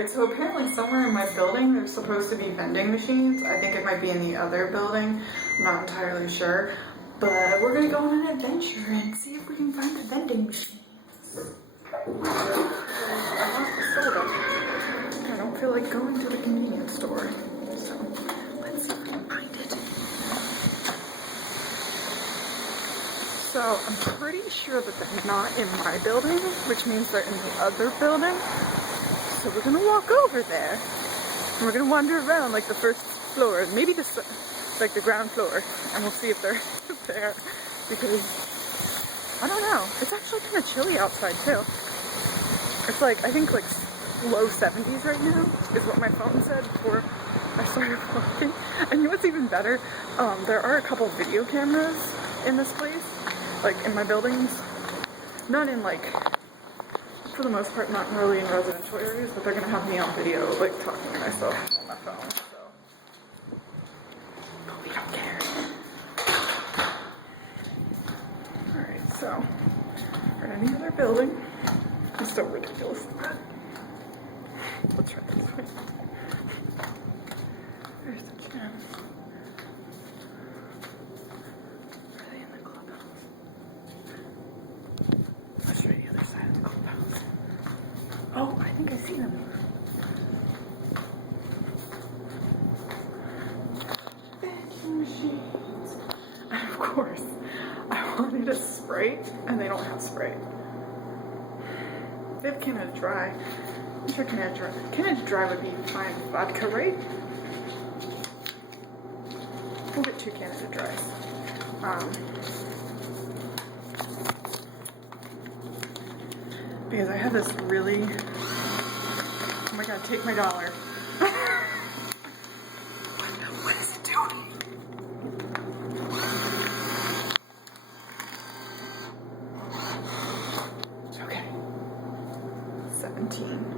Alright, so apparently somewhere in my building there's supposed to be vending machines. I think it might be in the other building. I'm not entirely sure. But we're gonna go on an adventure and see if we can find a vending machine. I want the soda. I don't feel like going to the convenience store. So let's see if we can find it. So I'm pretty sure that they're not in my building, which means they're in the other building. So we're gonna walk over there, and we're gonna wander around like the first floor, maybe like the ground floor, and we'll see if they're there, because I don't know. It's actually kind of chilly outside too. It's like, I think like low 70s right now is what my phone said before I started vlogging. And you know what's even better? There are a couple video cameras in this place, like in my buildings. None in like, for the most part, not really in residential areas, but they're gonna have me on video, like talking to myself on my phone, so. But we don't care. Alright, so, we're in any other building. It's so ridiculous. Let's try this way. There's the gym. Are they in the clubhouse? Let's try the other side of the clubhouse. Oh, I think I see them. Vending machines. And of course, I wanted a Sprite, and they don't have Sprite. They have Canada Dry. I'm sure Canada Dry would be fine. Vodka, right? We'll get 2 Canada Dries. Because I have this really... Oh my god, take my dollar. What is it doing? Okay. 17.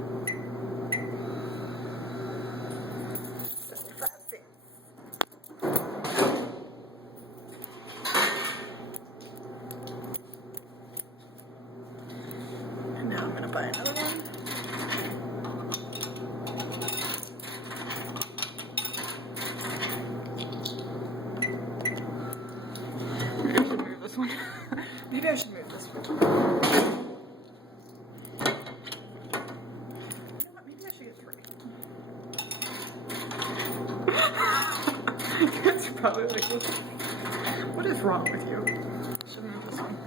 75 cents. And now I'm gonna buy another one. Maybe I should move this one. Maybe I should move this one. It's probably like, what is wrong with you? Should move this one.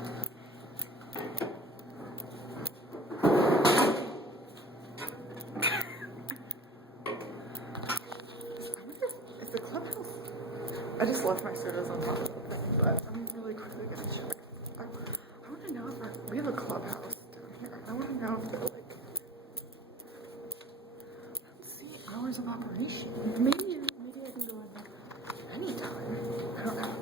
Is the clubhouse? I just left my sodas on top of the thing, but I'm really quickly gonna check. I want to know if we have a clubhouse down here. I want to know if they're like, let's see, hours of operation. Maybe I can go in anytime. I don't know.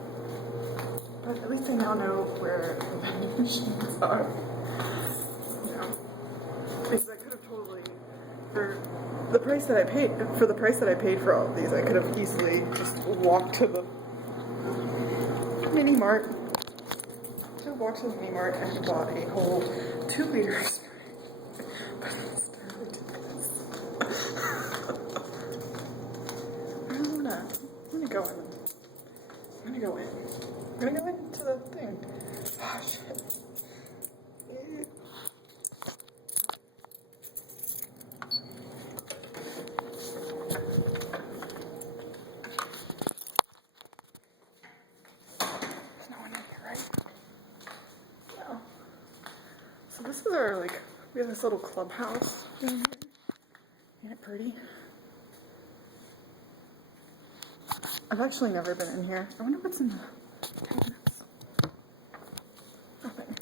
But at least I now know where the vending machines are. You know, because I could have totally, for the price that I paid for all of these, I could have easily just walked to the mini mart. Walked to the mini mart and bought a whole 2 liters. But instead I did this. I'm gonna go in. I'm gonna go into the thing. Oh shit. There's no one in here, right? No. So this is our, like, we have this little clubhouse down here. Isn't it pretty? I've actually never been in here. I wonder what's in the cabinets. Nothing.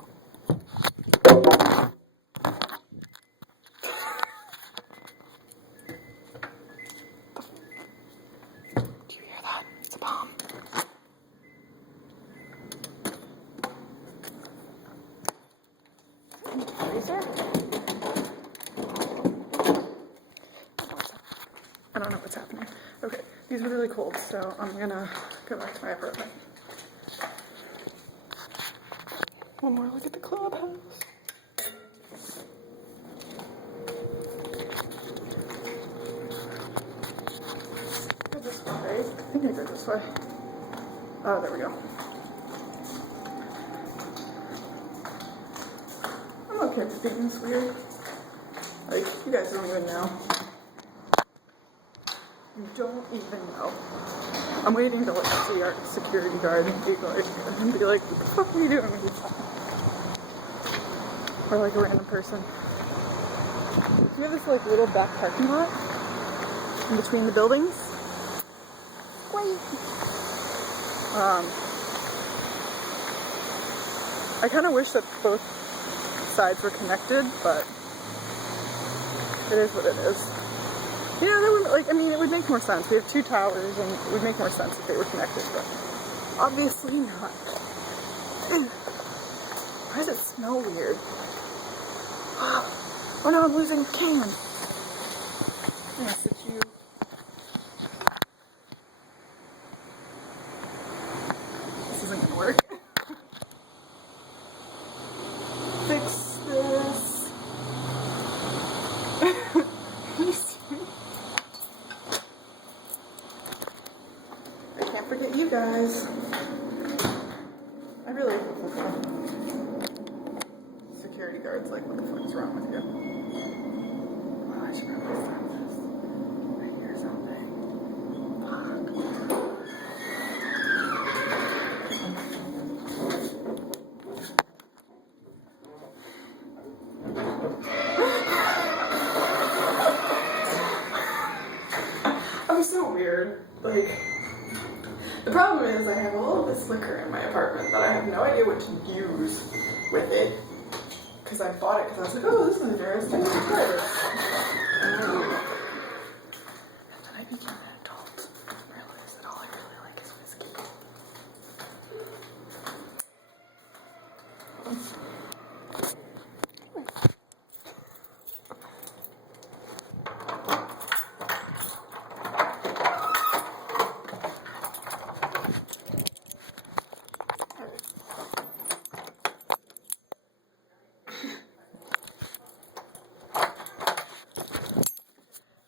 Do you hear that? It's a bomb. Freezer? I don't know what's happening. Okay, these are really cold, so I'm gonna go back to my apartment. One more look at the clubhouse. this way. Oh, there we go. I'm okay with being this weird. Like, you guys don't even know. You don't even know. I'm waiting to like see our security guard and be like, what the fuck are you doing with yourself? Or like a random person. So we have this like little back parking lot in between the buildings. Great. I kind of wish that both sides were connected, but it is what it is. Yeah, that would, like, I mean, it would make more sense. We have two towers, and it would make more sense if they were connected, but obviously not. Ew. Why does it smell weird? Oh no, I'm losing a can. I'm gonna sit you. This isn't gonna work. Fix this. I can't forget you guys. I really hope security guards like, what the fuck is wrong with you? Oh, I should probably stop this. I hear something. Fuck. I'm so weird. Like, the problem is I have all of this liquor in my apartment that I have no idea what to use with it. Because I bought it because I was like, oh, this is interesting. Let's try this. And then I became an adult and realized that all I really like is whiskey.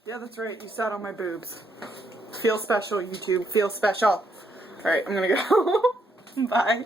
Yeah, that's right. You sat on my boobs. Feel special, YouTube. Feel special. Alright, I'm gonna go. Bye.